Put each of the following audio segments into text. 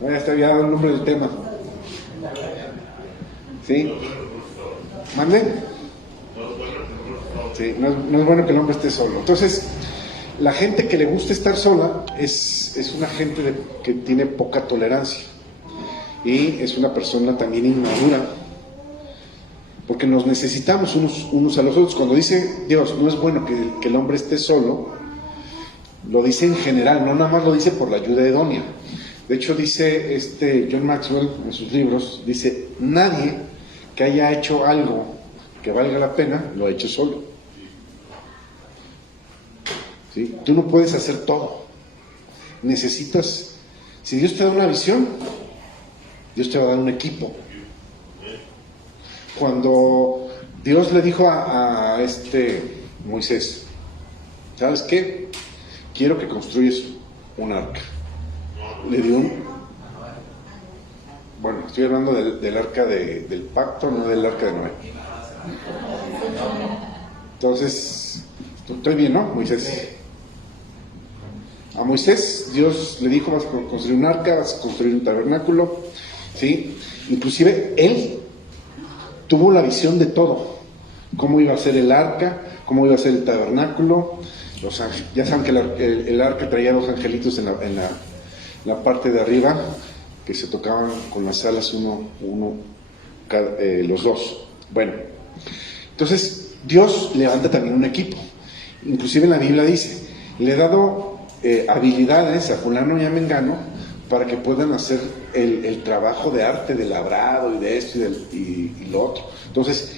Ya está ya el nombre del tema. ¿Sí? ¿Mande? Sí, no es bueno que el hombre esté solo. Entonces, la gente que le gusta estar sola es una gente que tiene poca tolerancia. Y es una persona también inmadura. Porque nos necesitamos unos a los otros. Cuando dice Dios, no es bueno que el hombre esté solo, lo dice en general, no nada más lo dice por la ayuda idónea. De hecho, dice John Maxwell en sus libros, dice, nadie que haya hecho algo que valga la pena, lo ha hecho solo. ¿Sí? Tú no puedes hacer todo. Necesitas, si Dios te da una visión, Dios te va a dar un equipo. Cuando Dios le dijo a Moisés, ¿sabes qué? Quiero que construyas un arca. Le dio bueno, estoy hablando del arca del pacto, no del arca de Noé. Entonces, estoy bien, ¿no, Moisés? A Moisés Dios le dijo, vas a construir un arca, vas a construir un tabernáculo, ¿sí? Inclusive él tuvo la visión de todo, cómo iba a ser el arca, cómo iba a ser el tabernáculo, los ángeles. Ya saben que el arca traía los angelitos en la parte de arriba, que se tocaban con las alas los dos. Bueno, entonces Dios levanta también un equipo. Inclusive en la Biblia dice, le he dado habilidades a fulano y a mengano para que puedan hacer el trabajo de arte, de labrado y de esto y lo otro. Entonces,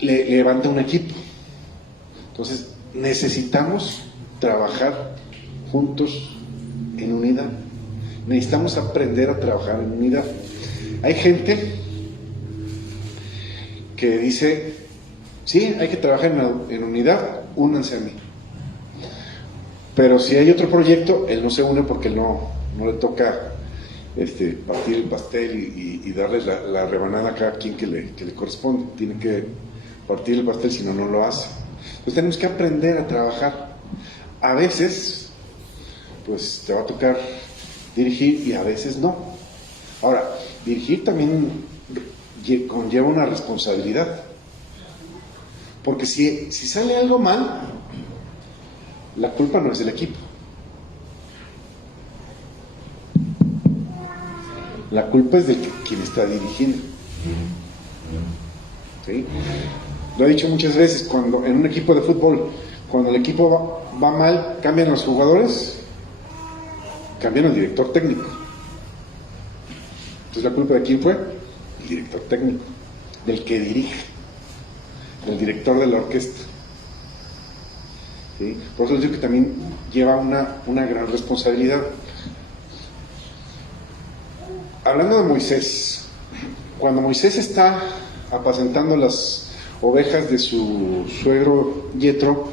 le levanta un equipo. Entonces, necesitamos trabajar juntos en unidad. Necesitamos aprender a trabajar en unidad. Hay gente que dice, sí, hay que trabajar en unidad, únanse a mí. Pero si hay otro proyecto, él no se une porque no le toca partir el pastel y darle la rebanada a cada quien que le corresponde. Tiene que partir el pastel, si no, no lo hace. Entonces tenemos que aprender a trabajar. A veces, pues te va a tocar dirigir y a veces no. Ahora, dirigir también conlleva una responsabilidad. Porque si sale algo mal, la culpa no es del equipo. La culpa es de quien está dirigiendo. ¿Sí? Lo he dicho muchas veces, cuando en un equipo de fútbol, cuando el equipo va mal, cambian los jugadores, cambian el director técnico. Entonces, ¿la culpa de quién fue? El director técnico, del que dirige, del director de la orquesta. ¿Sí? Por eso digo que también lleva una gran responsabilidad. Hablando de Moisés, cuando Moisés está apacentando las ovejas de su suegro Yetro,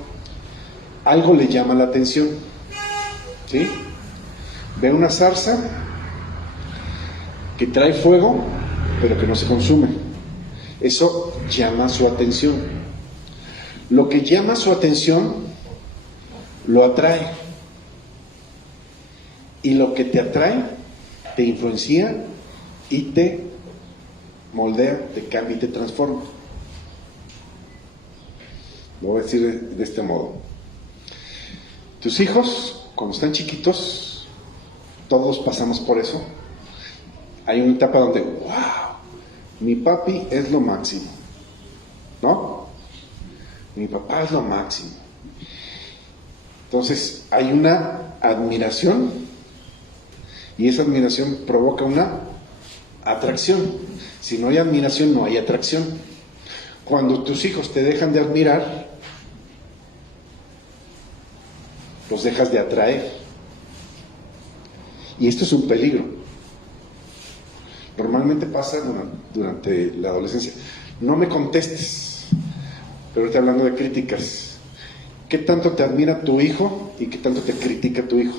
algo le llama la atención. ¿Sí? Ve una zarza que trae fuego, pero que no se consume. Eso llama su atención. Lo que llama su atención lo atrae. Y lo que te atrae te influencia y te moldea, te cambia y te transforma. Lo voy a decir de este modo. Tus hijos, cuando están chiquitos, todos pasamos por eso. Hay una etapa donde, wow, mi papi es lo máximo, ¿no? Mi papá es lo máximo. Entonces hay una admiración y esa admiración provoca una atracción. Si no hay admiración, no hay atracción. Cuando tus hijos te dejan de admirar, los dejas de atraer. Y esto es un peligro. Normalmente pasa durante la adolescencia. No me contestes, pero ahorita hablando de críticas. ¿Qué tanto te admira tu hijo y qué tanto te critica tu hijo?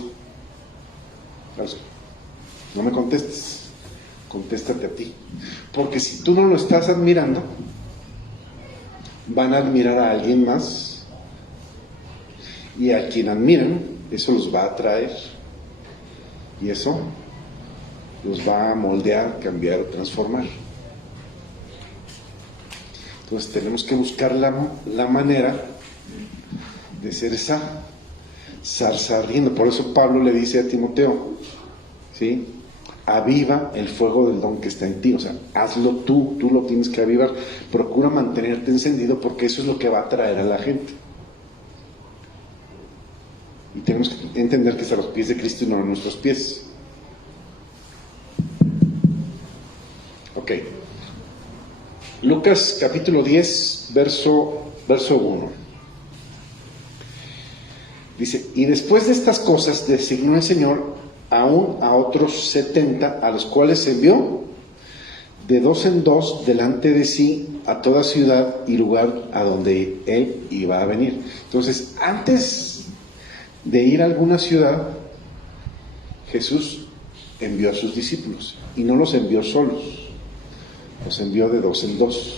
No me contestes, contéstate a ti. Porque si tú no lo estás admirando, van a admirar a alguien más y a quien admiran, eso los va a atraer. Y eso los va a moldear, cambiar, transformar. Entonces tenemos que buscar la manera de ser esa zarza ardiendo. Por eso Pablo le dice a Timoteo, ¿sí? Aviva el fuego del don que está en ti. O sea, hazlo tú lo tienes que avivar. Procura mantenerte encendido, porque eso es lo que va a atraer a la gente. Y tenemos que entender que es a los pies de Cristo y no a nuestros pies. Ok. Lucas capítulo 10, verso 1. Dice, y después de estas cosas designó el Señor aún a otros 70, a los cuales envió de 2 en 2 delante de sí a toda ciudad y lugar a donde él iba a venir. Entonces, antes de ir a alguna ciudad, Jesús envió a sus discípulos, y no los envió solos, los envió de 2 en 2.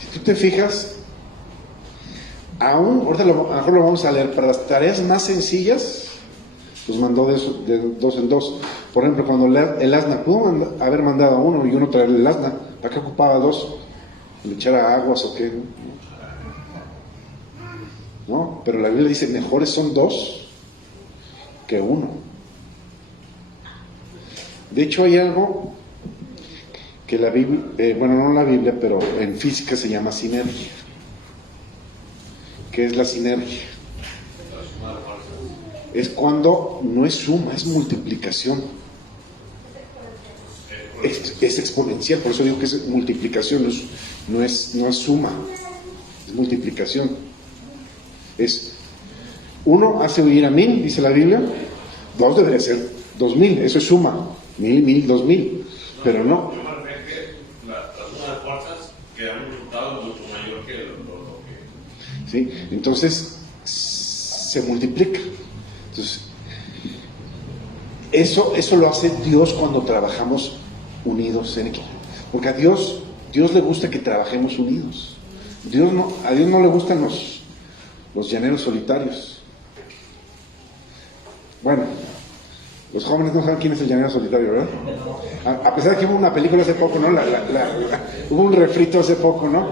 Si tú te fijas, ahorita a lo mejor lo vamos a leer, para las tareas más sencillas los mandó de 2 en 2. Por ejemplo, cuando el asna, pudo haber mandado a uno y uno traerle el asna. ¿Para qué ocupaba 2? ¿Le echara aguas o qué? No, pero la Biblia dice, mejores son 2 que 1. De hecho, hay algo que la Biblia, bueno, no la Biblia, pero en física se llama sinergia. ¿Qué es la sinergia? Es cuando no es suma, es multiplicación. Es exponencial, por eso digo que es multiplicación, no es suma, es multiplicación. Es 1 hace huir a 1000, dice la Biblia, 2 debería ser 2000, eso es suma, 1000, 2000, pero no. Yo me refiero que la suma de fuerzas que dan un resultado mucho mayor que lo que... ¿Sí? Entonces se multiplica. Entonces, eso lo hace Dios cuando trabajamos unidos en equipo. Porque a Dios le gusta que trabajemos unidos. A Dios no le gustan los llaneros solitarios. Bueno, los jóvenes no saben quién es el llanero solitario, ¿verdad? A pesar de que hubo una película hace poco, ¿no? Hubo un refrito hace poco, ¿no?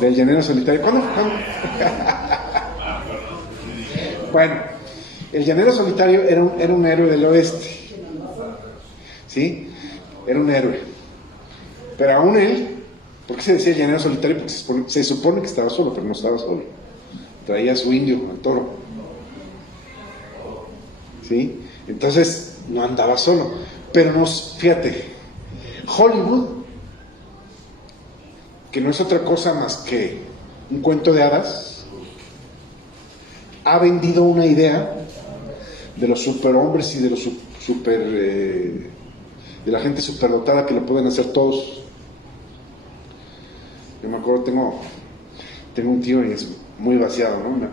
Del llanero solitario. ¿Cuándo? Bueno, el llanero solitario era un héroe del oeste. ¿Sí? Era un héroe. Pero aún él, ¿por qué se decía llanero solitario? Porque se supone que estaba solo, pero no estaba solo. Traía a su indio, al toro. ¿Sí? Entonces no andaba solo. Pero fíjate, Hollywood, que no es otra cosa más que un cuento de hadas, ha vendido una idea de los superhombres y de los de la gente superdotada que lo pueden hacer todos. Yo me acuerdo, tengo un tío y es muy vaciado, ¿no?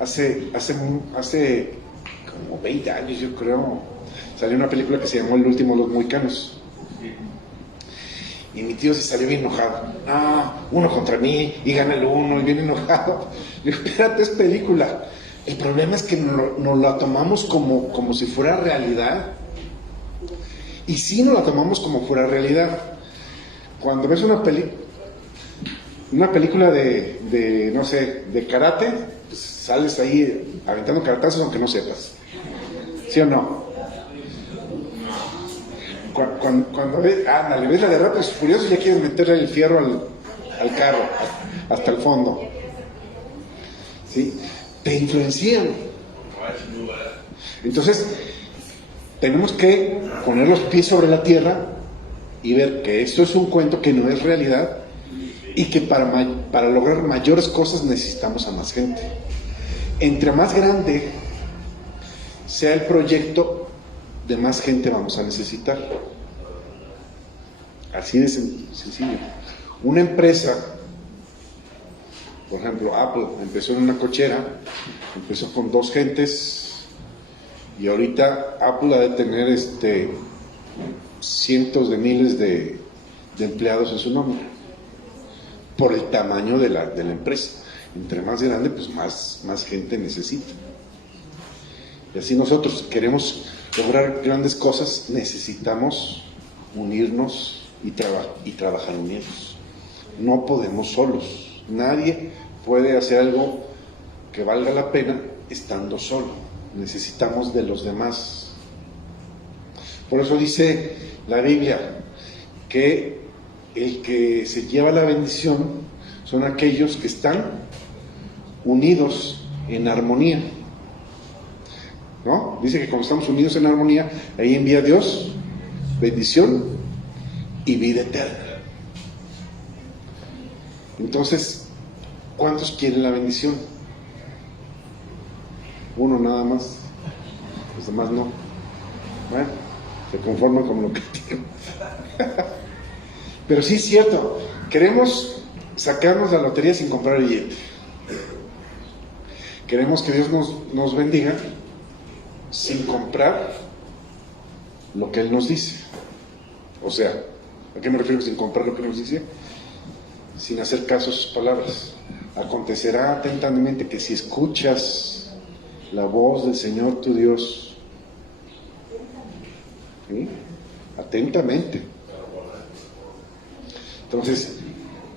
Hace como 20 años, yo creo, salió una película que se llamó El último de los mohicanos. Y mi tío se salió bien enojado. Uno contra mí, y gana el uno, y viene enojado. Le digo, espérate, es película. El problema es que nos la tomamos como si fuera realidad. Y sí nos la tomamos como fuera realidad. Cuando ves una película de no sé, de karate, pues sales ahí aventando karatazos aunque no sepas. ¿Sí o no? Cuando ves la de Rápidos y Furiosos, ya quieres meterle el fierro al carro, hasta el fondo. ¿Sí? Te influencian. Entonces, tenemos que poner los pies sobre la tierra y ver que esto es un cuento que no es realidad y que para lograr mayores cosas necesitamos a más gente. Entre más grande sea el proyecto, de más gente vamos a necesitar. Así de sencillo. Una empresa, por ejemplo Apple, empezó en una cochera, empezó con 2 gentes, y ahorita Apple ha de tener cientos de miles de empleados en su nombre, por el tamaño de la empresa. Entre más grande, pues más gente necesita. Y así nosotros queremos lograr grandes cosas, necesitamos unirnos y trabajar unidos. No podemos solos. Nadie puede hacer algo que valga la pena estando solo. Necesitamos de los demás. Por eso dice la Biblia que el que se lleva la bendición son aquellos que están unidos en armonía, ¿no? Dice que cuando estamos unidos en armonía, ahí envía Dios bendición y vida eterna. Entonces, ¿cuántos quieren la bendición? Uno nada más, los demás no. Bueno, se conforman con lo que tienen. Pero sí es cierto, queremos sacarnos la lotería sin comprar billete. Queremos que Dios nos bendiga sin comprar lo que Él nos dice. O sea, ¿a qué me refiero sin comprar lo que nos dice? Sin hacer caso a sus palabras. Acontecerá atentamente que si escuchas la voz del Señor tu Dios, ¿sí? Atentamente. Entonces,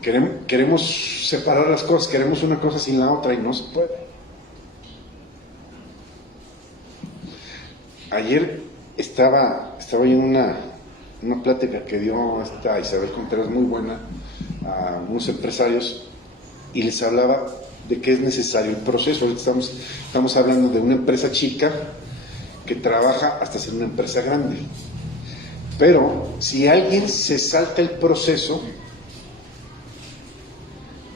queremos separar las cosas, queremos una cosa sin la otra y no se puede. Ayer estaba yo en una plática que dio esta Isabel Contreras muy buena a unos empresarios y les hablaba de que es necesario el proceso. Ahorita estamos hablando de una empresa chica que trabaja hasta ser una empresa grande. Pero si alguien se salta el proceso,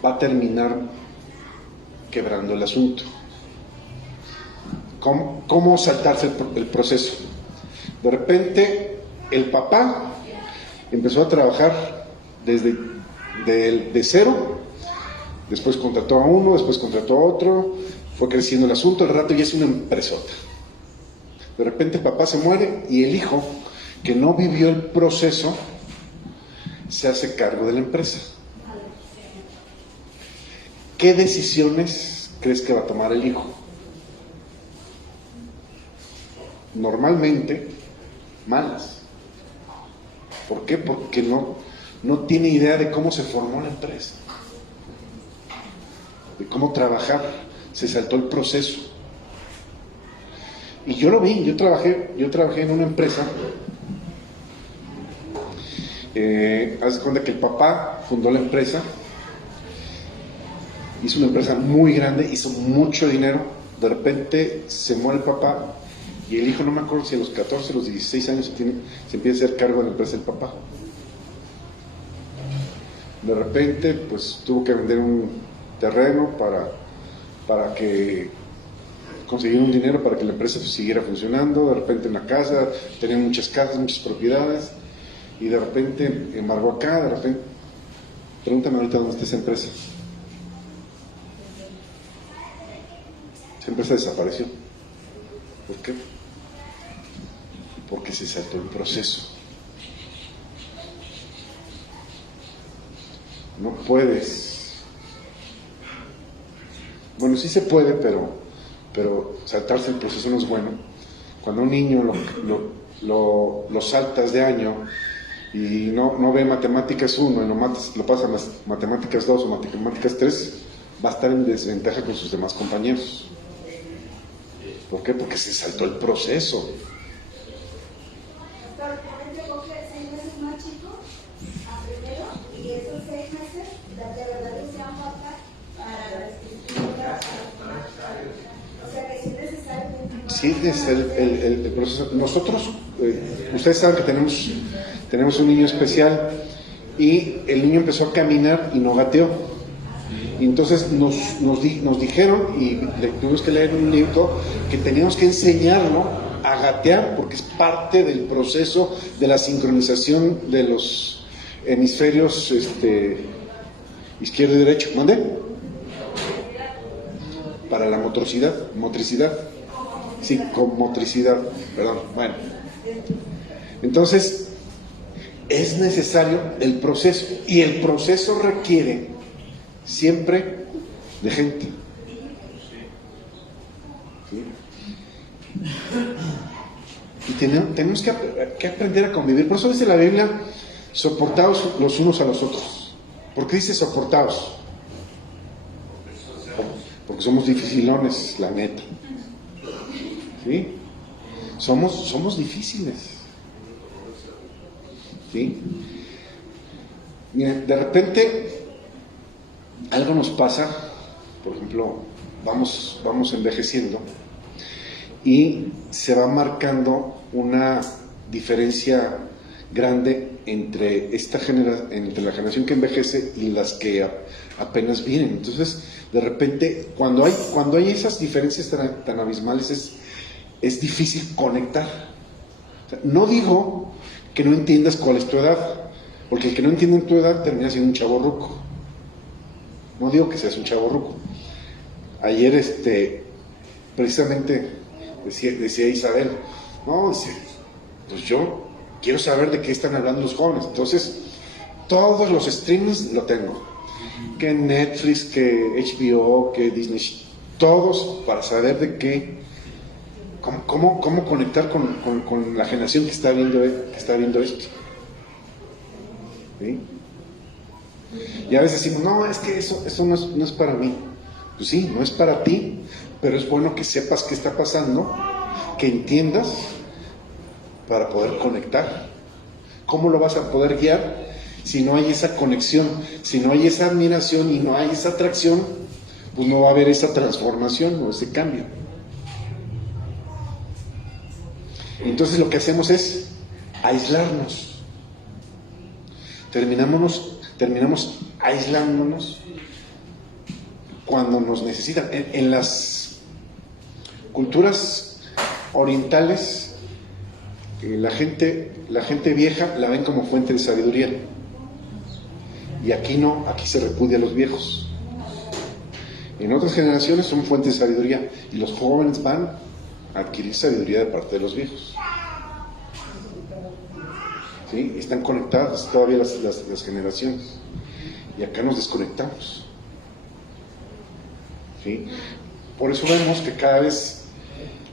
va a terminar quebrando el asunto. ¿Cómo saltarse el proceso? De repente, el papá empezó a trabajar de cero, después contrató a uno, después contrató a otro, fue creciendo el asunto, al rato ya es una empresota. De repente el papá se muere y el hijo, que no vivió el proceso, se hace cargo de la empresa. ¿Qué decisiones crees que va a tomar el hijo? Normalmente, malas. ¿Por qué? Porque no tiene idea de cómo se formó la empresa, de cómo trabajar, se saltó el proceso. Y yo lo vi, yo trabajé en una empresa, haz de cuenta que el papá fundó la empresa, hizo una empresa muy grande, hizo mucho dinero, de repente se muere el papá y el hijo, no me acuerdo si a los 14 o los 16 años se empieza a hacer cargo de la empresa del papá. De repente pues tuvo que vender un terreno para que conseguir un dinero para que la empresa siguiera funcionando. De repente en la casa, tenían muchas casas, muchas propiedades, y de repente embargó acá, de repente, pregúntame ahorita dónde está esa empresa. Esa empresa desapareció. ¿Por qué? Porque se saltó el proceso. No puedes. Bueno, sí se puede, pero saltarse el proceso no es bueno. Cuando un niño lo saltas de año y no ve matemáticas 1 y lo pasa a matemáticas 2 o matemáticas 3, va a estar en desventaja con sus demás compañeros. ¿Por qué? Porque se saltó el proceso. Sí, es el proceso. Nosotros, ustedes saben que tenemos un niño especial y el niño empezó a caminar y no gateó. Y entonces nos dijeron, y tuvimos que leer un libro, que teníamos que enseñarlo a gatear porque es parte del proceso de la sincronización de los hemisferios izquierdo y derecho. ¿Mande? Para la motricidad. Sí, con motricidad, perdón. Bueno, entonces es necesario el proceso, y el proceso requiere siempre de gente. ¿Sí? Y tenemos que aprender a convivir. Por eso dice la Biblia, soportaos los unos a los otros. ¿Por qué dice soportaos? Porque somos dificilones, la neta. ¿Sí? Somos difíciles. ¿Sí? Miren, de repente algo nos pasa, por ejemplo, vamos envejeciendo y se va marcando una diferencia grande entre entre la generación que envejece y las que apenas vienen. Entonces, de repente, cuando hay esas diferencias tan abismales, es difícil conectar. O sea, no digo que no entiendas cuál es tu edad, porque el que no entiende tu edad termina siendo un chavorruco. No digo que seas un chavorruco. Ayer, precisamente, decía Isabel, no, dice, pues yo quiero saber de qué están hablando los jóvenes. Entonces, todos los streamings lo tengo. Que Netflix, que HBO, que Disney, todos para saber de qué, cómo conectar con la generación que está viendo esto. ¿Sí? Y a veces decimos, no, es que eso no es para mí. Pues sí, no es para ti, pero es bueno que sepas qué está pasando, que entiendas para poder conectar. ¿Cómo lo vas a poder guiar si no hay esa conexión, si no hay esa admiración y no hay esa atracción? Pues no va a haber esa transformación o ese cambio. Entonces lo que hacemos es aislarnos. Terminamos aislándonos cuando nos necesitan. En las culturas orientales, la gente vieja la ven como fuente de sabiduría. Y aquí no, aquí se repudia a los viejos. En otras generaciones son fuentes de sabiduría y los jóvenes van a adquirir sabiduría de parte de los viejos. ¿Sí? Están conectadas todavía las generaciones y acá nos desconectamos. ¿Sí? Por eso vemos que cada vez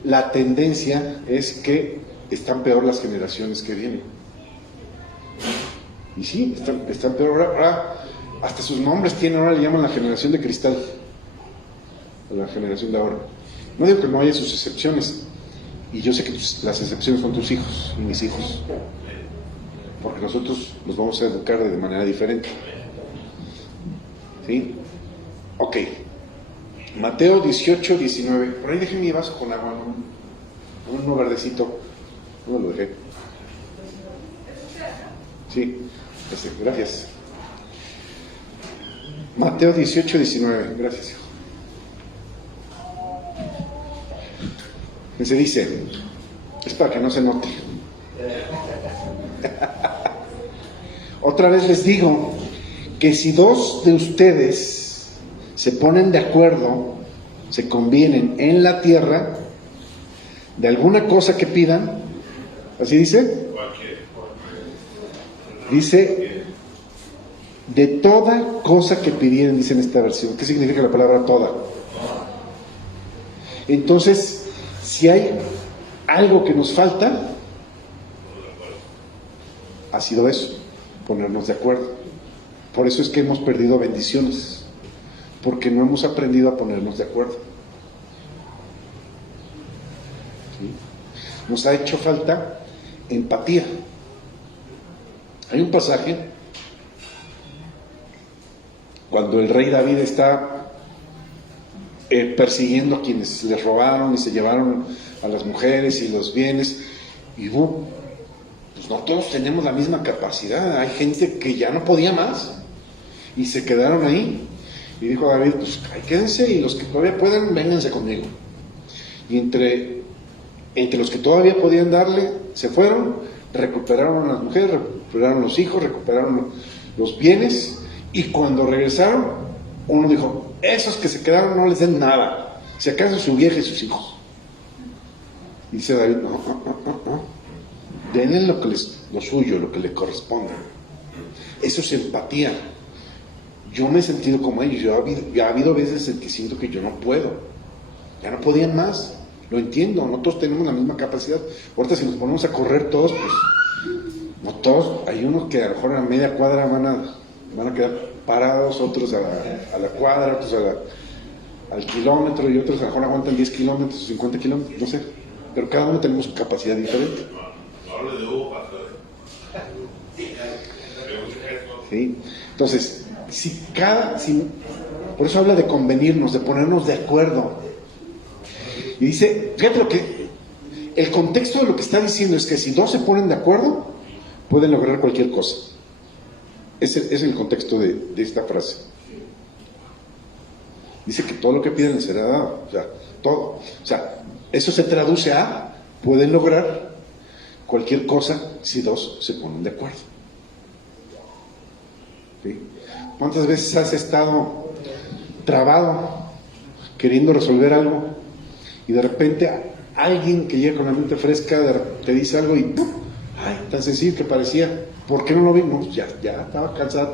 la tendencia es que están peor las generaciones que vienen. Y sí, están peor. Ahora hasta sus nombres tienen, ahora le llaman la generación de cristal, la generación de ahora. No digo que no haya sus excepciones, y yo sé que las excepciones son tus hijos y mis hijos, porque nosotros los vamos a educar de manera diferente. ¿Sí? Ok. Mateo 18, 19. Por ahí dejé mi vaso con agua, uno verdecito. ¿Dónde lo dejé? Sí, gracias. Mateo 18, 19. Gracias, hijo. Se dice, es para que no se note. Otra vez les digo que si dos de ustedes se ponen de acuerdo, se convienen en la tierra de alguna cosa que pidan, ¿así dice? Dice, de toda cosa que pidieran, dice en esta versión. ¿Qué significa la palabra toda? Entonces, si hay algo que nos falta, ha sido eso, ponernos de acuerdo. Por eso es que hemos perdido bendiciones, porque no hemos aprendido a ponernos de acuerdo. ¿Sí? Nos ha hecho falta empatía. Hay un pasaje cuando el rey David está persiguiendo a quienes les robaron y se llevaron a las mujeres y los bienes, y pues no todos tenemos la misma capacidad. Hay gente que ya no podía más y se quedaron ahí, y dijo David, pues quédense, y los que todavía pueden, vénganse conmigo. Y entre los que todavía podían darle, se fueron, recuperaron a las mujeres, recuperaron los hijos, recuperaron los bienes, y cuando regresaron, uno dijo, esos que se quedaron no les den nada, si acaso su vieja y sus hijos. Y dice David, no, denle lo suyo, lo que le corresponde. Eso es empatía. Yo me he sentido como ellos. Ya ha habido veces en que siento que yo no puedo, ya no podían más, lo entiendo, no todos tenemos la misma capacidad. Ahorita si nos ponemos a correr todos, pues no todos, hay unos que a lo mejor a media cuadra van a quedar parados, otros a la cuadra, otros al kilómetro, y otros a lo mejor aguantan 10 kilómetros o 50 kilómetros, no sé, pero cada uno tenemos capacidad diferente. No hable de Hugo Pastor. ¿Sí? Entonces, por eso habla de convenirnos, de ponernos de acuerdo. Y dice, fíjate lo que, el contexto de lo que está diciendo es que si dos se ponen de acuerdo, pueden lograr cualquier cosa. Es el contexto de esta frase. Dice que todo lo que piden les será dado, o sea, todo. O sea, eso se traduce a, pueden lograr cualquier cosa si dos se ponen de acuerdo. ¿Sí? ¿Cuántas veces has estado trabado queriendo resolver algo y de repente alguien que llega con la mente fresca te dice algo y ¡pum! ¡Ay! Tan sencillo que parecía, ¿por qué no lo vimos? Ya estaba cansada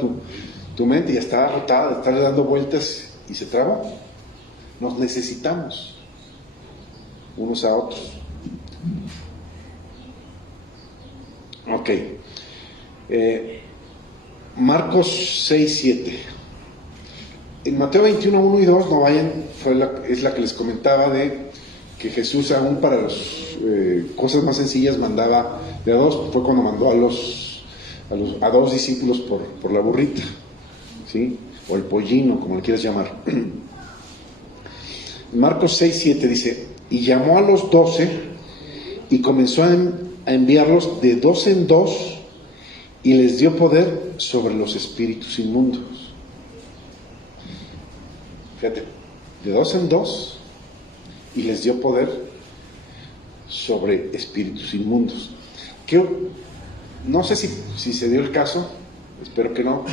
tu mente, ya estaba agotada de estarle dando vueltas y se trabó. Nos necesitamos unos a otros. Ok. Marcos 6, 7. En Mateo 21, 1 y 2, no vayan, es la que les comentaba de que Jesús aún para las cosas más sencillas mandaba de a dos. Fue cuando mandó a dos discípulos por la burrita, ¿sí? O el pollino, como le quieras llamar. Marcos 6, 7 dice, y llamó a los 12 y comenzó a enviarlos de dos en dos y les dio poder sobre los espíritus inmundos. Fíjate, de dos en dos y les dio poder sobre espíritus inmundos. No sé si se dio el caso, espero que no,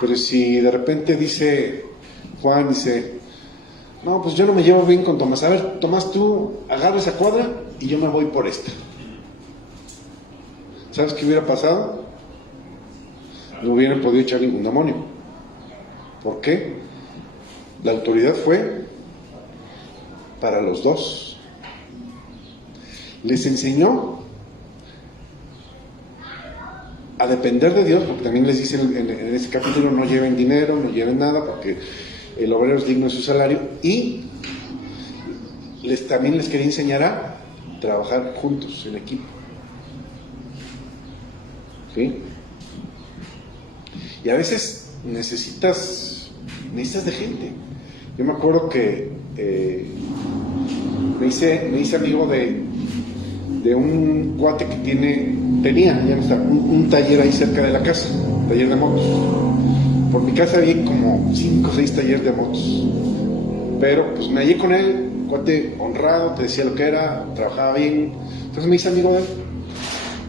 pero si de repente dice Juan, no, pues yo no me llevo bien con Tomás, a ver, Tomás, tú agarra esa cuadra y yo me voy por esta. ¿Sabes qué hubiera pasado? No hubieran podido echar ningún demonio. ¿Por qué? La autoridad fue para los dos. Les enseñó a depender de Dios, porque también les dice en este capítulo, no lleven dinero, no lleven nada, porque el obrero es digno de su salario, y también les quería enseñar a trabajar juntos, en equipo. ¿Sí? Y a veces necesitas de gente. Yo me acuerdo que me hice amigo de un cuate que tenía, ya no está, un taller ahí cerca de la casa, taller de motos. Por mi casa había como 5 o 6 talleres de motos. Pero pues me hallé con él, un cuate honrado, te decía lo que era, trabajaba bien. Entonces me hice amigo de él,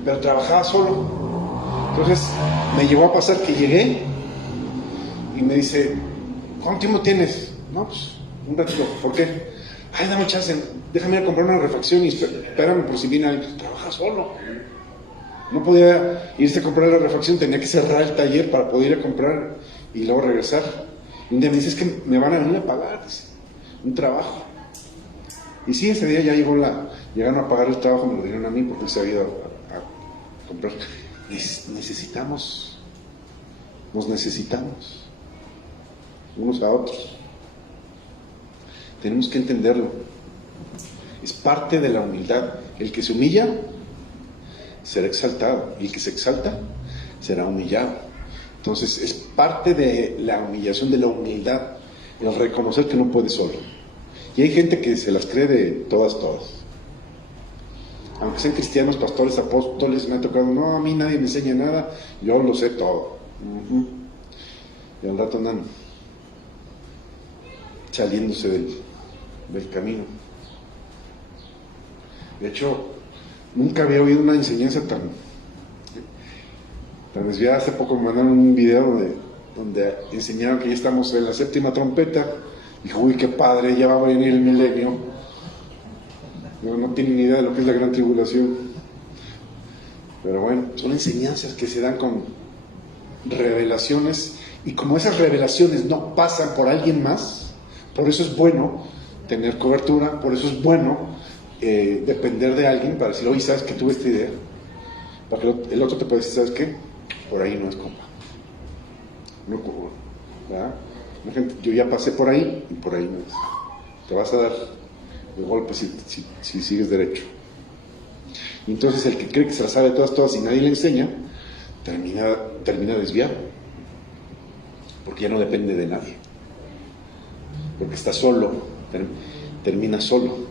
pero trabajaba solo. Entonces me llegó a pasar que llegué y me dice, ¿cuánto tiempo tienes? No, pues un ratito. ¿Por qué? Ay, dame chance, déjame ir a comprar una refacción y espérame por si viene alguien. Trabaja solo. No podía irse a comprar la refacción, tenía que cerrar el taller para poder ir a comprar y luego regresar. Y un día me dice, es que me van a venir a pagar, dice, un trabajo. Y sí, ese día ya llegaron a pagar el trabajo, me lo dieron a mí porque él se había ido a comprar. Nos necesitamos unos a otros. Tenemos que entenderlo. Es parte de la humildad. El que se humilla será exaltado, y el que se exalta será humillado. Entonces es parte de la humillación, de la humildad, el reconocer que no puede solo. Y hay gente que se las cree de todas. Aunque sean cristianos, pastores, apóstoles, me ha tocado, no, a mí nadie me enseña nada, yo lo sé todo. Y al rato andan saliéndose del camino. De hecho, nunca había oído una enseñanza tan desviada. Hace poco me mandaron un video donde enseñaron que ya estamos en la 7ª trompeta. Dijo, uy, qué padre, ya va a venir el milenio. No tienen ni idea de lo que es la gran tribulación. Pero bueno, son enseñanzas que se dan con revelaciones, y como esas revelaciones no pasan por alguien más, por eso es bueno tener cobertura, por eso es bueno depender de alguien para decir, oye, ¿sabes que tuve esta idea? Para que el otro te pueda decir, ¿sabes qué? Por ahí no es, compa. No, ¿verdad? Yo ya pasé por ahí y por ahí no es. Te vas a dar el golpe si sigues derecho. Y entonces el que cree que se las sabe todas y nadie le enseña, termina desviado. Porque ya no depende de nadie. Porque está solo, termina solo.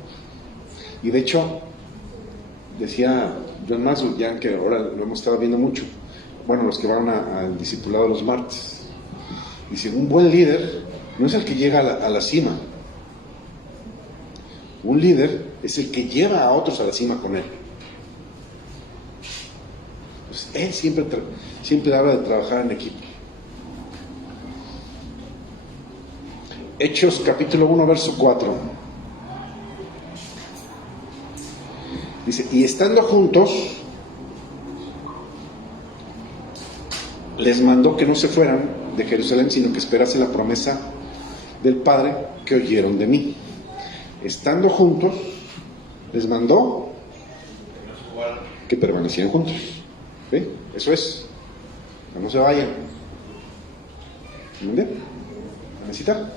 Y de hecho, decía John Maxwell, ya que ahora lo hemos estado viendo mucho, bueno, los que van al discipulado los martes, dice, un buen líder no es el que llega a la cima. Un líder es el que lleva a otros a la cima con él. Pues él siempre habla de trabajar en equipo. Hechos capítulo 1, verso 4. Dice, y estando juntos, les mandó que no se fueran de Jerusalén, sino que esperasen la promesa del Padre que oyeron de mí. Estando juntos, les mandó que permanecieran juntos. ¿Ve? Eso es. Que no se vayan. ¿Entienden? ¿La necesitan?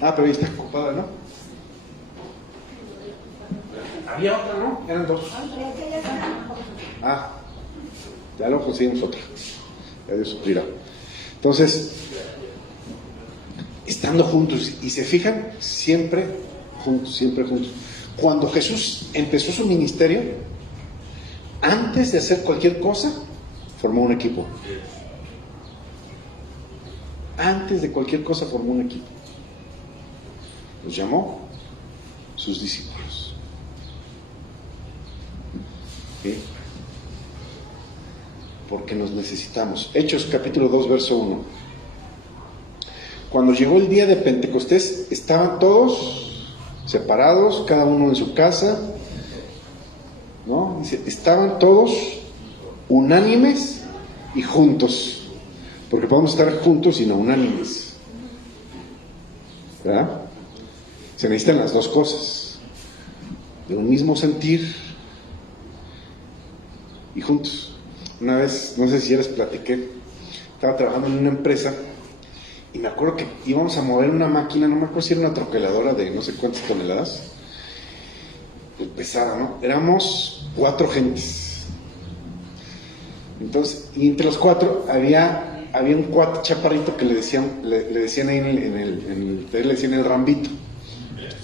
Pero ahí está ocupada, ¿no? Había otra, ¿no? Eran dos. Ya lo conseguimos otra. Ya Dios suplirá. Entonces, estando juntos, y se fijan, siempre juntos. Cuando Jesús empezó su ministerio, antes de hacer cualquier cosa, formó un equipo. Antes de cualquier cosa formó un equipo. Los llamó sus discípulos. ¿Sí? Porque nos necesitamos. Hechos capítulo 2, verso 1. Cuando llegó el día de Pentecostés, estaban todos separados, cada uno en su casa, ¿no? Dice, estaban todos unánimes y juntos, porque podemos estar juntos y no unánimes, ¿verdad? Se necesitan las dos cosas, de un mismo sentir y juntos. Una vez, no sé si ya les platiqué, estaba trabajando en una empresa y me acuerdo que íbamos a mover una máquina, no me acuerdo si era una troqueladora de no sé cuántas toneladas, pues pesada, ¿no? Éramos 4 gentes. Entonces, y entre los 4 había un cuate chaparrito que le decían ahí en el Rambito,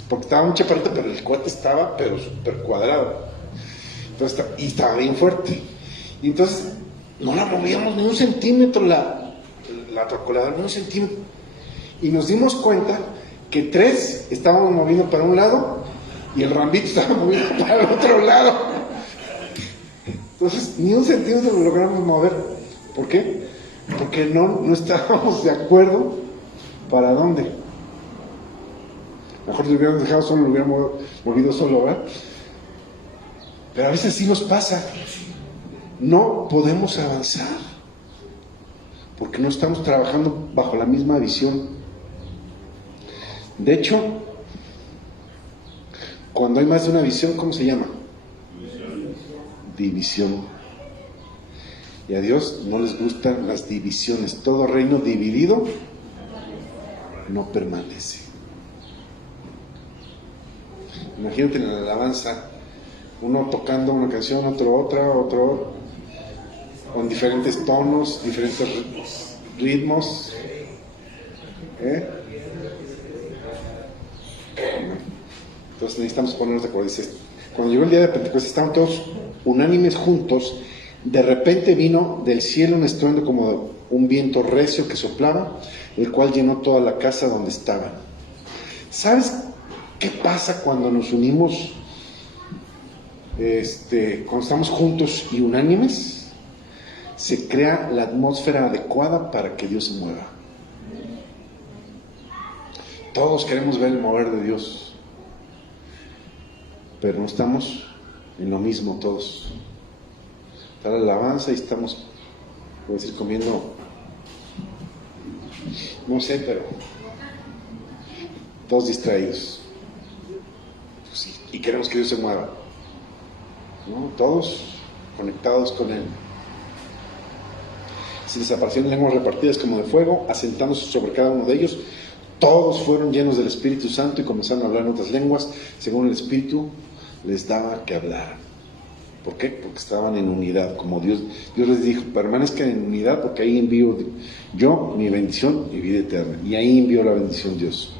porque estaba un chaparrito, pero el cuate estaba súper cuadrado. Entonces, y estaba bien fuerte. Y entonces no la movíamos ni un centímetro la troqueladora, ni un centímetro. Y nos dimos cuenta que 3 estábamos moviendo para un lado y el Rambito estaba moviendo para el otro lado. Entonces ni un centímetro lo logramos mover. ¿Por qué? Porque no estábamos de acuerdo para dónde. Mejor lo hubiéramos dejado solo, lo hubiéramos movido solo, ¿verdad? Pero a veces sí nos pasa. No podemos avanzar porque no estamos trabajando bajo la misma visión. De hecho, cuando hay más de una visión, ¿cómo se llama? División. Y a Dios no les gustan las divisiones. Todo reino dividido no permanece. Imagínate en la alabanza, uno tocando una canción, otro, con diferentes tonos, diferentes ritmos. Entonces necesitamos ponernos de acuerdo. Dice, cuando llegó el día de Pentecostés estaban todos unánimes juntos. De repente vino del cielo un estruendo como un viento recio que soplaba, el cual llenó toda la casa donde estaban. ¿Sabes qué pasa cuando nos unimos, cuando estamos juntos y unánimes? Se crea la atmósfera adecuada para que Dios se mueva. Todos queremos ver el mover de Dios, pero no estamos en lo mismo todos. Está la alabanza y estamos, voy a decir, comiendo, no sé, pero todos distraídos. Pues sí, y queremos que Dios se mueva, ¿no? Todos conectados con Él. Se les aparecieron lenguas repartidas como de fuego, asentándose sobre cada uno de ellos. Todos fueron llenos del Espíritu Santo y comenzaron a hablar en otras lenguas, según el Espíritu les daba que hablaran. ¿Por qué? Porque estaban en unidad, como Dios les dijo, permanezcan en unidad, porque ahí envío yo mi bendición y vida eterna. Y ahí envió la bendición Dios.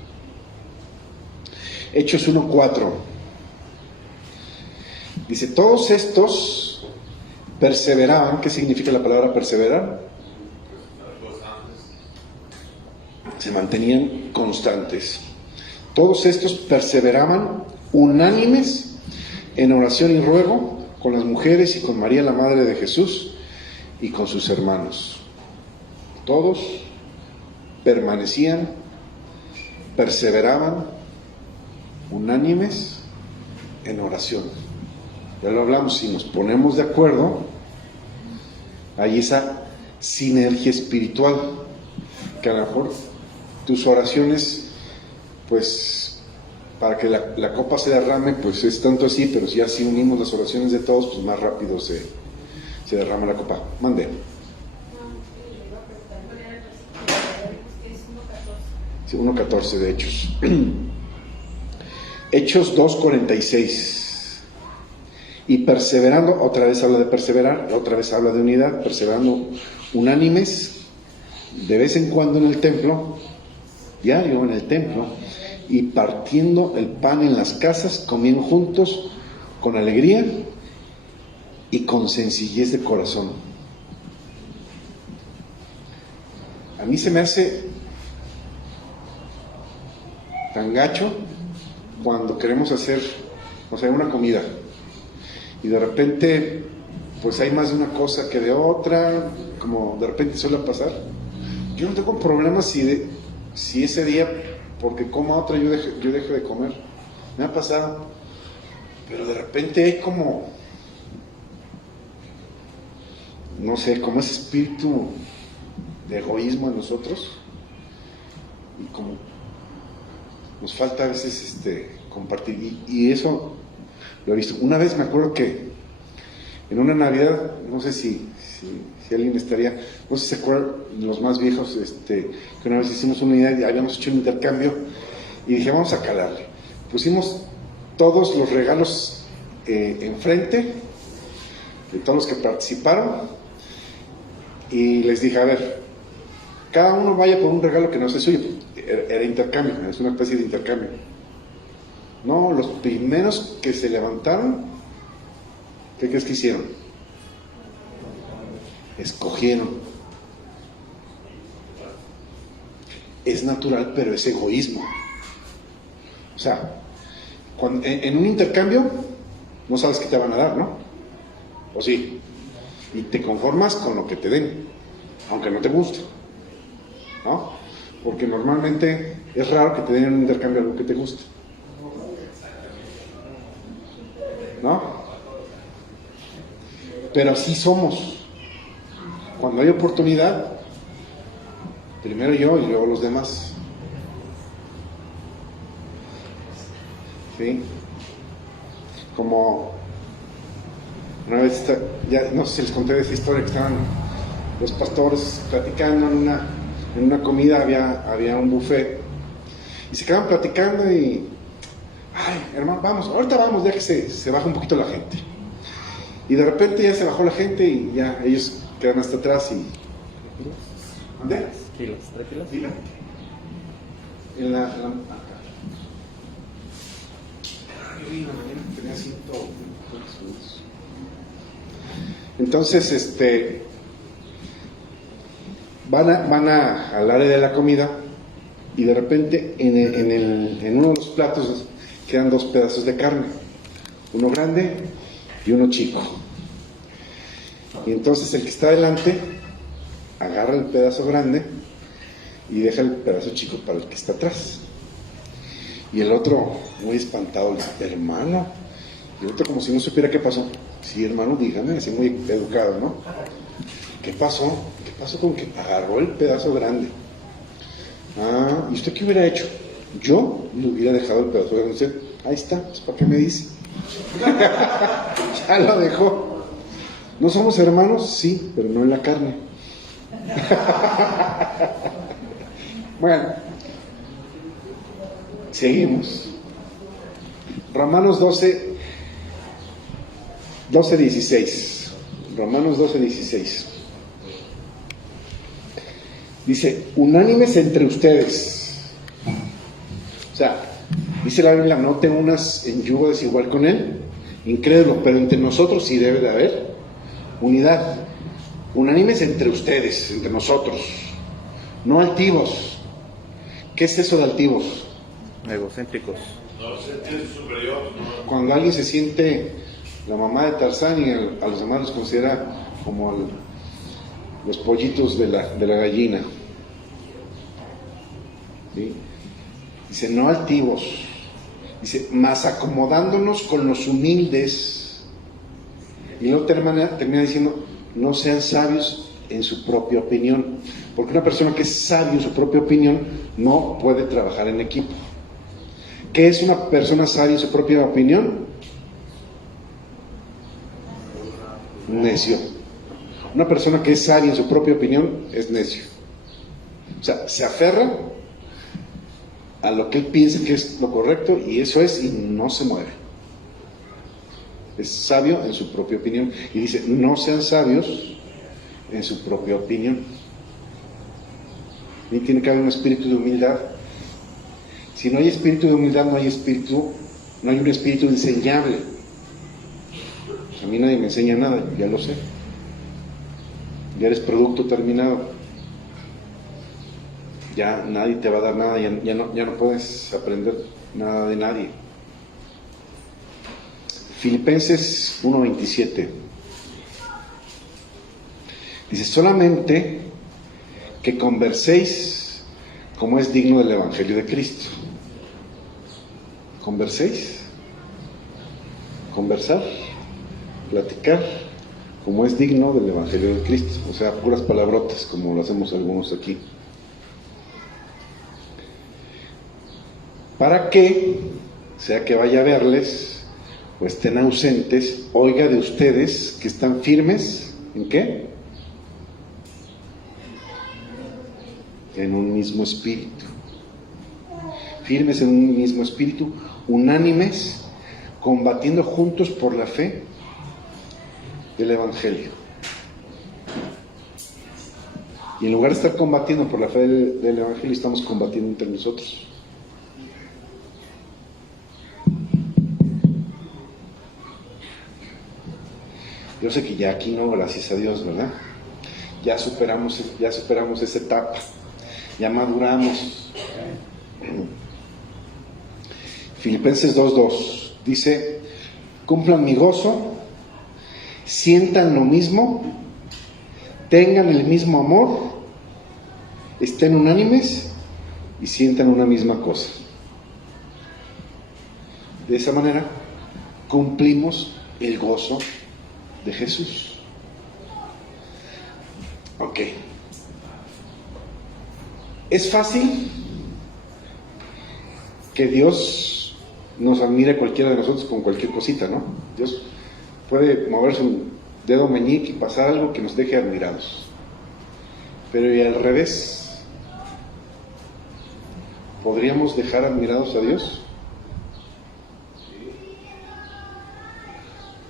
Hechos 1:4. Dice, todos estos perseveraban. ¿Qué significa la palabra perseverar? Se mantenían constantes. Todos estos perseveraban unánimes en oración y ruego con las mujeres y con María, la madre de Jesús, y con sus hermanos. Todos permanecían, perseveraban unánimes en oración. Ya lo hablamos, si nos ponemos de acuerdo, hay esa sinergia espiritual, que a lo mejor tus oraciones, pues, para que la copa se derrame, pues es tanto así, pero si así unimos las oraciones de todos, pues más rápido se derrama la copa. Mande. Sí, 1:14 de Hechos. Hechos 2:46. Y perseverando, otra vez habla de perseverar, otra vez habla de unidad, perseverando unánimes, de vez en cuando en el templo, diario en el templo, y partiendo el pan en las casas, comían juntos con alegría y con sencillez de corazón. A mí se me hace tan gacho cuando queremos hacer, una comida, y de repente pues hay más de una cosa que de otra, como de repente suele pasar. Yo no tengo problemas si ese día, porque como otra, yo dejo de comer. Me ha pasado. Pero de repente hay como, no sé, como ese espíritu de egoísmo en nosotros. Y como nos falta a veces compartir. Y eso lo he visto. Una vez me acuerdo que en una Navidad, no sé si alguien estaría, no sé si se acuerdan los más viejos, que una vez hicimos una unidad y habíamos hecho un intercambio y dije, vamos a calarle. Pusimos todos los regalos enfrente de todos los que participaron y les dije, a ver, cada uno vaya por un regalo que no sea suyo. Era intercambio, es una especie de intercambio. No, los primeros que se levantaron, ¿qué crees que hicieron? Escogieron. Es natural, pero es egoísmo. O sea, en un intercambio no sabes qué te van a dar, ¿no? ¿O sí? Y te conformas con lo que te den, aunque no te guste, ¿no? Porque normalmente es raro que te den en un intercambio algo que te guste, ¿no? Pero así somos. Cuando hay oportunidad, primero yo y luego los demás. ¿Sí? Como una vez, ya no sé si les conté de esa historia, que estaban los pastores platicando en una comida, había un buffet, y se quedaban platicando y, ay, hermano, vamos, ahorita vamos, ya que se baja un poquito la gente. Y de repente ya se bajó la gente y ya ellos quedan hasta atrás y... ¿Dónde? Tranquilos. En la acá. Yo vi en la mañana que tenía 100 segundos. Entonces, van al área de la comida y de repente en uno de los platos quedan dos pedazos de carne, uno grande y uno chico. Y entonces el que está adelante agarra el pedazo grande y deja el pedazo chico para el que está atrás. Y el otro, muy espantado, le dice, hermano. Y el otro, como si no supiera qué pasó. Sí, hermano, dígame, así muy educado, ¿no? ¿Qué pasó? ¿Qué pasó con que agarró el pedazo grande? Ah, ¿y usted qué hubiera hecho? Yo le hubiera dejado el pedazo grande. Ahí está, pues ¿para qué me dice? Ya lo dejó. ¿No somos hermanos? Sí, pero no en la carne. Bueno, seguimos. Romanos 12:16. Romanos 12:16. Dice, unánimes entre ustedes. O sea, dice la Biblia, no te unas en yugo desigual con él, incrédulo, pero entre nosotros sí debe de haber unidad. Unánimes entre ustedes, entre nosotros, no altivos. ¿Qué es eso de altivos? Egocéntricos. No sentirse superior. No. Cuando alguien se siente la mamá de Tarzán y a los demás los considera como los pollitos de la gallina. ¿Sí? Dice, no altivos. Dice, más acomodándonos con los humildes. Y luego termina diciendo, no sean sabios en su propia opinión. Porque una persona que es sabio en su propia opinión no puede trabajar en equipo. ¿Qué es una persona sabia en su propia opinión? Necio. Una persona que es sabia en su propia opinión es necio. O sea, se aferra a lo que él piensa que es lo correcto y eso es, y no se mueve. Es sabio en su propia opinión. Y dice, no sean sabios en su propia opinión. Y tiene que haber un espíritu de humildad. Si no hay espíritu de humildad, no hay un espíritu enseñable. A mí nadie me enseña nada, ya lo sé. Ya eres producto terminado. Ya nadie te va a dar nada, ya no puedes aprender nada de nadie. Filipenses 1:27 dice, solamente que converséis como es digno del Evangelio de Cristo. ¿Converséis? Conversar, platicar, como es digno del Evangelio de Cristo. O sea, puras palabrotas, como lo hacemos algunos aquí. Para que, sea que vaya a verles, o estén ausentes, oiga de ustedes que están firmes, ¿en qué? En un mismo espíritu. Firmes en un mismo espíritu, unánimes, combatiendo juntos por la fe del Evangelio. Y en lugar de estar combatiendo por la fe del Evangelio, estamos combatiendo entre nosotros. Yo sé que ya aquí no, gracias a Dios, ¿verdad? Ya superamos esa etapa, ya maduramos. Filipenses 2:2 dice, cumplan mi gozo, sientan lo mismo, tengan el mismo amor, estén unánimes y sientan una misma cosa. De esa manera cumplimos el gozo de Jesús. Ok. Es fácil que Dios nos admire cualquiera de nosotros con cualquier cosita, ¿no? Dios puede moverse un dedo meñique y pasar algo que nos deje admirados. Pero ¿y al revés? ¿Podríamos dejar admirados a Dios?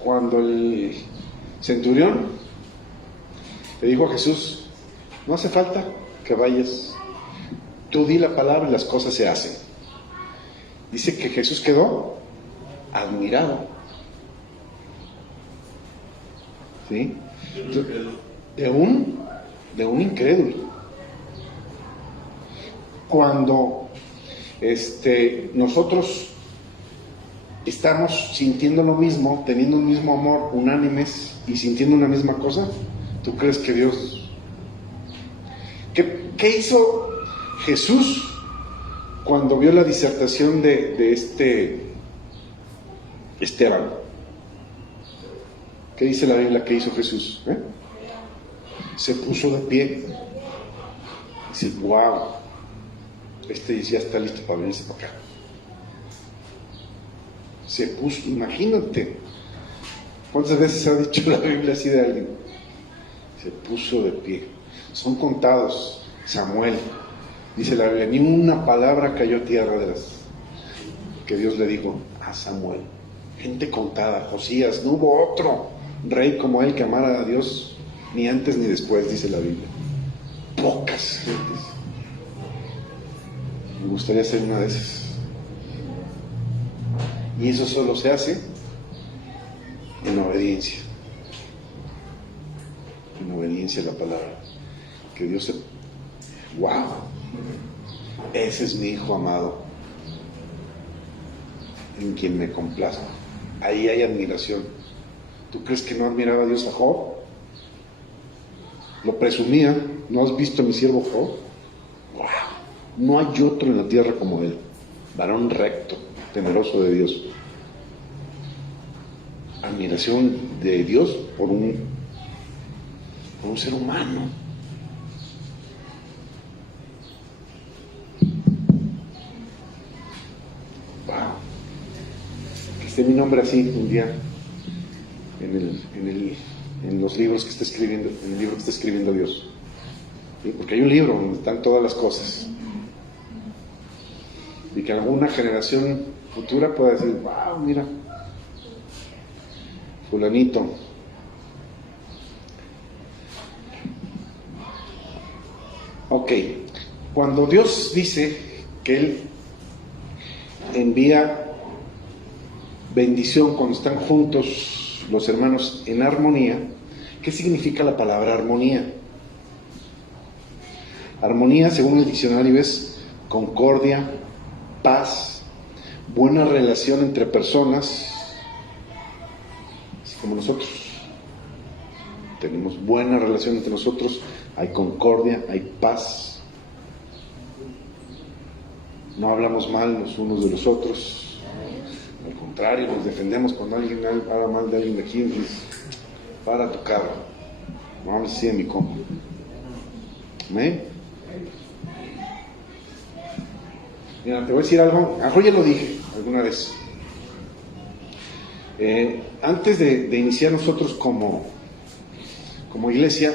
Cuando el centurión le dijo a Jesús, no hace falta que vayas, tú di la palabra y las cosas se hacen. Dice que Jesús quedó admirado. ¿Sí? De un incrédulo. Cuando nosotros estamos sintiendo lo mismo, teniendo un mismo amor, unánimes y sintiendo una misma cosa, ¿tú crees que Dios... ¿Qué hizo Jesús cuando vio la disertación de Esteban? ¿Qué dice la Biblia que hizo Jesús? Se puso de pie. Dice, wow, ya está listo para venirse para acá. Se puso, imagínate, ¿cuántas veces ha dicho la Biblia así de alguien? Se puso de pie. Son contados. Samuel, dice la Biblia, ni una palabra cayó a tierra de las que Dios le dijo a Samuel. Gente contada. Josías, no hubo otro rey como él que amara a Dios, ni antes ni después, dice la Biblia. Pocas gentes. Me gustaría ser una de esas. Y eso solo se hace en obediencia. En obediencia a la palabra. Que Dios se... ¡Wow! Ese es mi hijo amado, en quien me complazco. Ahí hay admiración. ¿Tú crees que no admiraba a Dios a Job? Lo presumía. ¿No has visto a mi siervo Job? ¡Wow! No hay otro en la tierra como él. Varón recto, temeroso de Dios. Admiración de Dios por un ser humano. Wow. Que esté mi nombre así un día en los libros que está escribiendo, en el libro que está escribiendo Dios. ¿Sí? Porque hay un libro donde están todas las cosas. Y que alguna generación futura pueda decir, wow, mira, fulanito. Ok, cuando Dios dice que Él envía bendición cuando están juntos los hermanos en armonía, ¿qué significa la palabra armonía? Armonía, según el diccionario, es concordia, paz, buena relación entre personas, así como nosotros. Tenemos buena relación entre nosotros, hay concordia, hay paz. No hablamos mal los unos de los otros. Al contrario, nos defendemos cuando alguien habla mal de alguien de aquí y dice, para tu carro. No hables así de mi compa. ¿Me? Mira, te voy a decir algo. Yo ya lo dije alguna vez. Antes de iniciar nosotros como iglesia,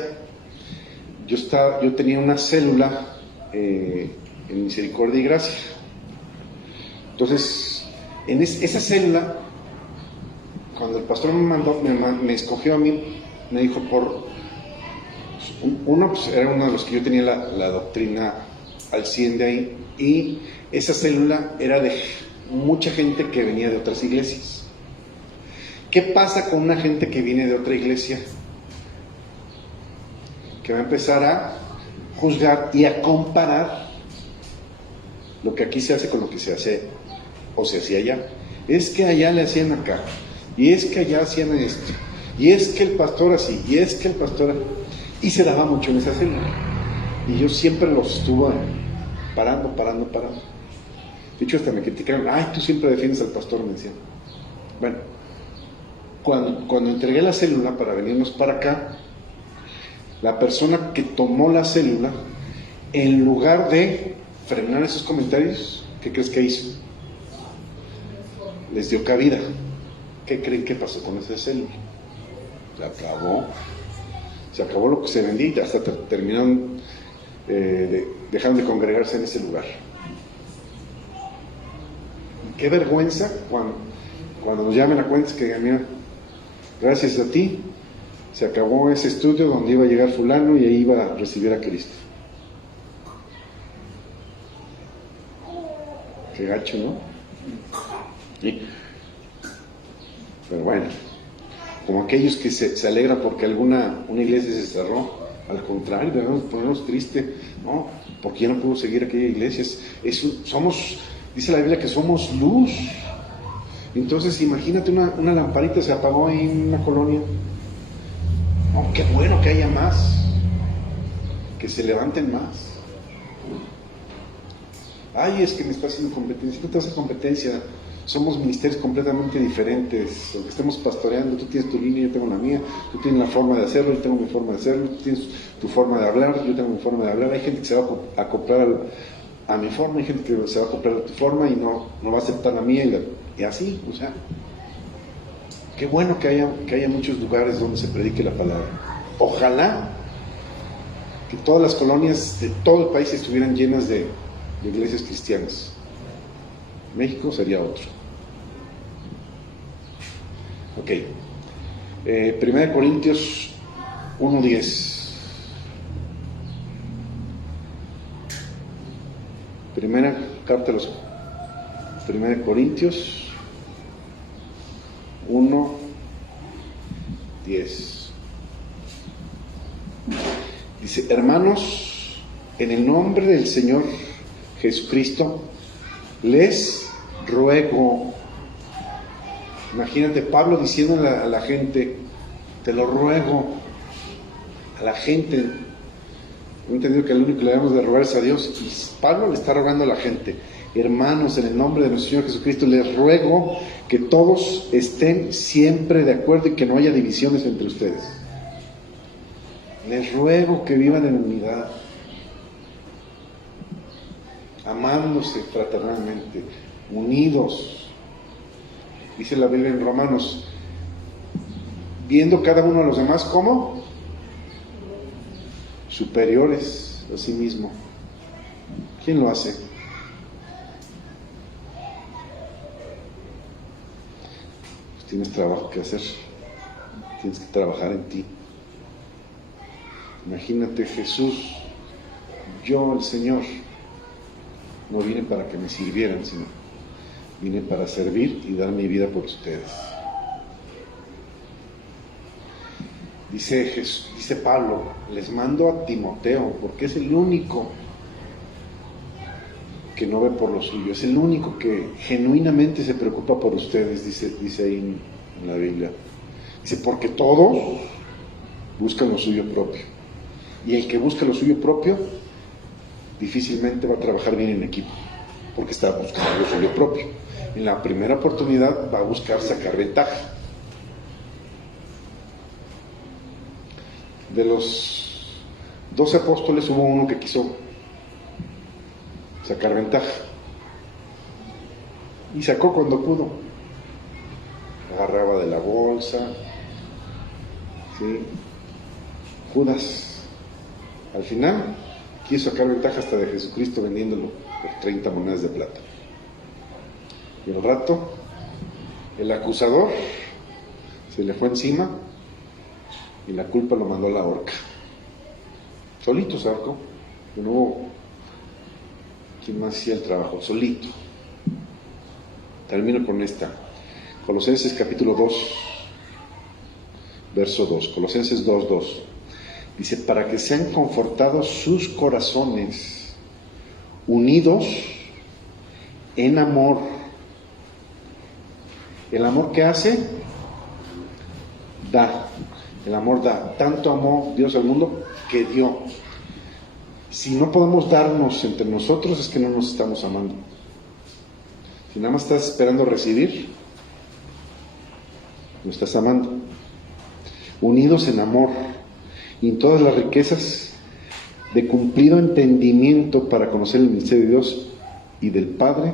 yo tenía una célula en Misericordia y Gracia. Entonces, en esa célula, cuando el pastor me escogió a mí, me dijo pues era uno de los que yo tenía la doctrina al 100 de ahí, y esa célula era de mucha gente que venía de otras iglesias. ¿Qué pasa con una gente que viene de otra iglesia? Que va a empezar a juzgar y a comparar lo que aquí se hace con lo que se hace o se hacía allá. Es que allá le hacían acá, y es que allá hacían esto, y es que el pastor así, y es que el pastor... Y se daba mucho en esa célula. Y yo siempre los estuve parando. De hecho, hasta me criticaron, ay, tú siempre defiendes al pastor, me decían. Bueno, cuando entregué la célula para venirnos para acá, la persona que tomó la célula, en lugar de frenar esos comentarios, ¿qué crees que hizo? Les dio cabida. ¿Qué creen que pasó con esa célula? Se acabó lo que se vendía y hasta terminaron, dejaron de congregarse en ese lugar. Qué vergüenza cuando nos llamen a cuentas que digan, mira, gracias a ti se acabó ese estudio donde iba a llegar fulano y ahí iba a recibir a Cristo. Qué gacho, ¿no? ¿Sí? Pero bueno, como aquellos que se alegran porque una iglesia se cerró, al contrario, debemos ponernos tristes, ¿no? Porque ya no puedo seguir aquella iglesia. Dice la Biblia que somos luz. Entonces imagínate una lamparita se apagó ahí en una colonia. Oh, qué bueno que haya más, que se levanten más. Ay, es que me está haciendo competencia. No te hace competencia. Somos ministerios completamente diferentes. Aunque estemos pastoreando, tú tienes tu línea, yo tengo la mía. Tú tienes la forma de hacerlo, yo tengo mi forma de hacerlo. Tú tienes tu forma de hablar, yo tengo mi forma de hablar. Hay gente que se va a acoplar a mi forma, hay gente que se va a acoplar a tu forma y no va a aceptar la mía. Y así, o sea, qué bueno que haya muchos lugares donde se predique la palabra. Ojalá que todas las colonias de todo el país estuvieran llenas de iglesias cristianas. México sería otro. Ok. 1 Corintios 1:10. Primera carta de los 1 Corintios 1:10. Dice: hermanos, en el nombre del Señor Jesucristo, les ruego. Imagínate Pablo diciéndole a la gente, te lo ruego, a la gente. He entendido que el único que le debemos de rogar es a Dios, y Pablo le está rogando a la gente: hermanos, en el nombre de nuestro Señor Jesucristo, les ruego que todos estén siempre de acuerdo y que no haya divisiones entre ustedes. Les ruego que vivan en unidad, amándose fraternalmente, unidos. Dice la Biblia en Romanos, viendo cada uno a los demás como superiores a sí mismo. ¿Quién lo hace? Pues tienes trabajo que hacer, tienes que trabajar en ti. Imagínate, Jesús, yo, el Señor, no vine para que me sirvieran, sino vine para servir y dar mi vida por ustedes. Dice Pablo, les mando a Timoteo, porque es el único que no ve por lo suyo, es el único que genuinamente se preocupa por ustedes, dice ahí en la Biblia. Dice, porque todos buscan lo suyo propio, y el que busca lo suyo propio difícilmente va a trabajar bien en equipo, porque está buscando lo suyo propio. En la primera oportunidad va a buscar sacar ventaja. De los 12 apóstoles hubo uno que quiso sacar ventaja, y sacó cuando pudo. Agarraba de la bolsa, ¿sí? Judas al final quiso sacar ventaja hasta de Jesucristo vendiéndolo por 30 monedas de plata. Y al rato el acusador se le fue encima y la culpa lo mandó a la horca. Solito se ahorcó, no hubo quien más hacía el trabajo, solito. Termino con esta. Colosenses capítulo 2, verso 2. Colosenses 2:2. Dice, para que sean confortados sus corazones, unidos en amor. ¿El amor qué hace? Da. El amor da. Tanto amó Dios al mundo que dio. Si no podemos darnos entre nosotros, es que no nos estamos amando. Si nada más estás esperando recibir, no estás amando. Unidos en amor y en todas las riquezas de cumplido entendimiento para conocer el misterio de Dios y del Padre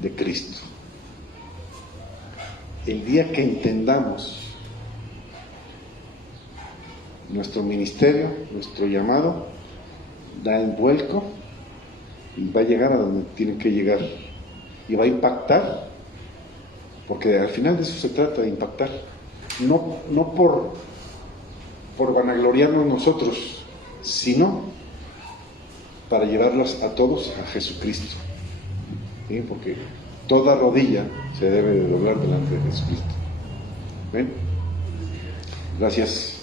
de Cristo. El día que entendamos nuestro ministerio, nuestro llamado, da el vuelco y va a llegar a donde tiene que llegar y va a impactar, porque al final de eso se trata, de impactar, no por vanagloriarnos nosotros, sino para llevarlos a todos a Jesucristo, ¿sí? Porque toda rodilla se debe de doblar delante de Jesucristo. ¿Ven? Gracias.